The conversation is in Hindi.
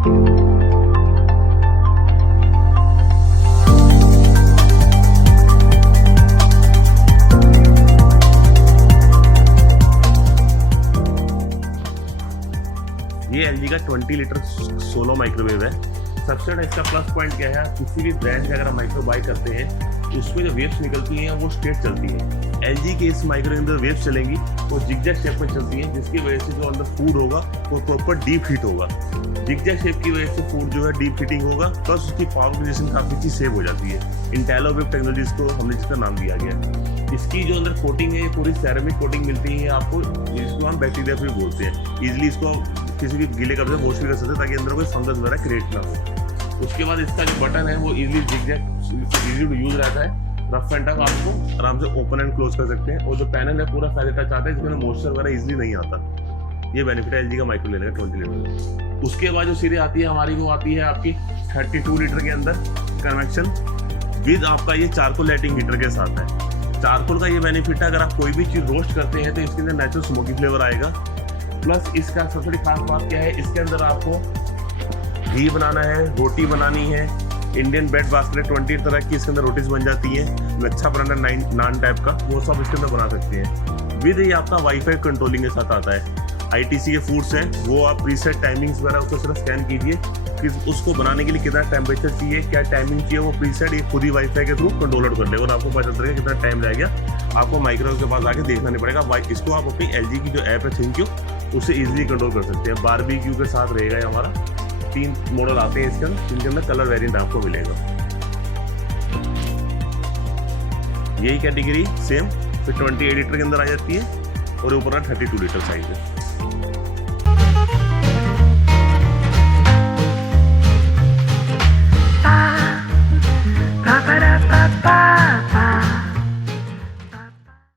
ये एलजी का 20 लीटर सोलो माइक्रोवेव है। सबसे बड़ा इसका प्लस पॉइंट क्या है, किसी भी ब्रांड का अगर आप माइक्रो बाई करते हैं तो उसमें जो वेव्स निकलती हैं वो स्ट्रेट चलती हैं। एलजी के इस माइक्रो के अंदर वेव्स चलेंगी वो जिगजैग शेप में चलती हैं, जिसकी वजह से जो अंदर फूड होगा वो प्रॉपर डीप हीट होगा। जिगजैग शेप की वजह से फूड जो है डीप हीटिंग होगा, प्लस उसकी पावर कंजम्पशन काफी चीज सेव हो जाती है। इंटेलोवेव टेक्नोलॉजीज को हमने जिसका नाम दिया गया। इसकी जो अंदर कोटिंग है पूरी सेरेमिक कोटिंग मिलती है आपको, जिसको हम बैक्टीरिया फ्री बोलते हैं। इजिली इसको किसी भी गीले कपड़े से वॉश भी कर सकते हैं ताकि अंदर कोई फंगस वगैरह क्रिएट ना हो। उसके बाद इसका जो बटन है वो इजिली इजी टू यूज रहता है। रफ एंड टफ आपको आराम से ओपन एंड क्लोज कर सकते हैं। और जो पैनल है पूरा फैले टच आता है, जिसमें मॉइस्चर वगैरह इजिली नहीं आता। ये बेनिफिट है एलजी का माइक्रो लेने का 20 लीटर। उसके बाद जो सीरीज आती है हमारी, वो आती है आपकी 32 लीटर के अंदर कन्वेक्शन विद आपका ये चारकोल लाइटिंग हीटर के साथ है। चारकोल का ये बेनिफिट है, अगर आप कोई भी चीज रोस्ट करते हैं तो इसके अंदर नेचुरल स्मोकी फ्लेवर आएगा। प्लस इसका सबसे बड़ी खास बात क्या है, इसके अंदर आपको घी बनाना है, रोटी बनानी है, इंडियन ब्रेड बास्केट 20 तरह की इसके अंदर रोटीज बन जाती है, लच्छा पराठा नान टाइप का, वो सब इसके अंदर बना सकते हैं। विद ये आपका वाईफाई कंट्रोलिंग के साथ आता है। आईटीसी के फूड्स हैं, वो आप प्रीसेट टाइमिंग्स वगैरह उसको सिर्फ स्कैन कीजिए कि उसको बनाने के लिए कितना टेम्परेचर चाहिए, क्या टाइमिंग चाहिए, वो प्रीसेट ये खुद ही वाईफाई के थ्रू कंट्रोल आउट कर लेगा और आपको पता चलेगा कितना टाइम रह गया। आपको माइक्रोवेव के पास आके देखना नहीं पड़ेगा। इसको आप अपनी एलजी की जो ऐप है थिंक्यू, उससे इजीली कंट्रोल कर सकते हैं। बारबेक्यू के साथ रहेगा ये हमारा। 3 मॉडल आते हैं इसके अंदर, जिनके अंदर कलर वेरिएंट आपको मिलेगा। यही कैटेगरी सेम फिर 28 लीटर के अंदर आ जाती है और ऊपर 32 लीटर साइज है।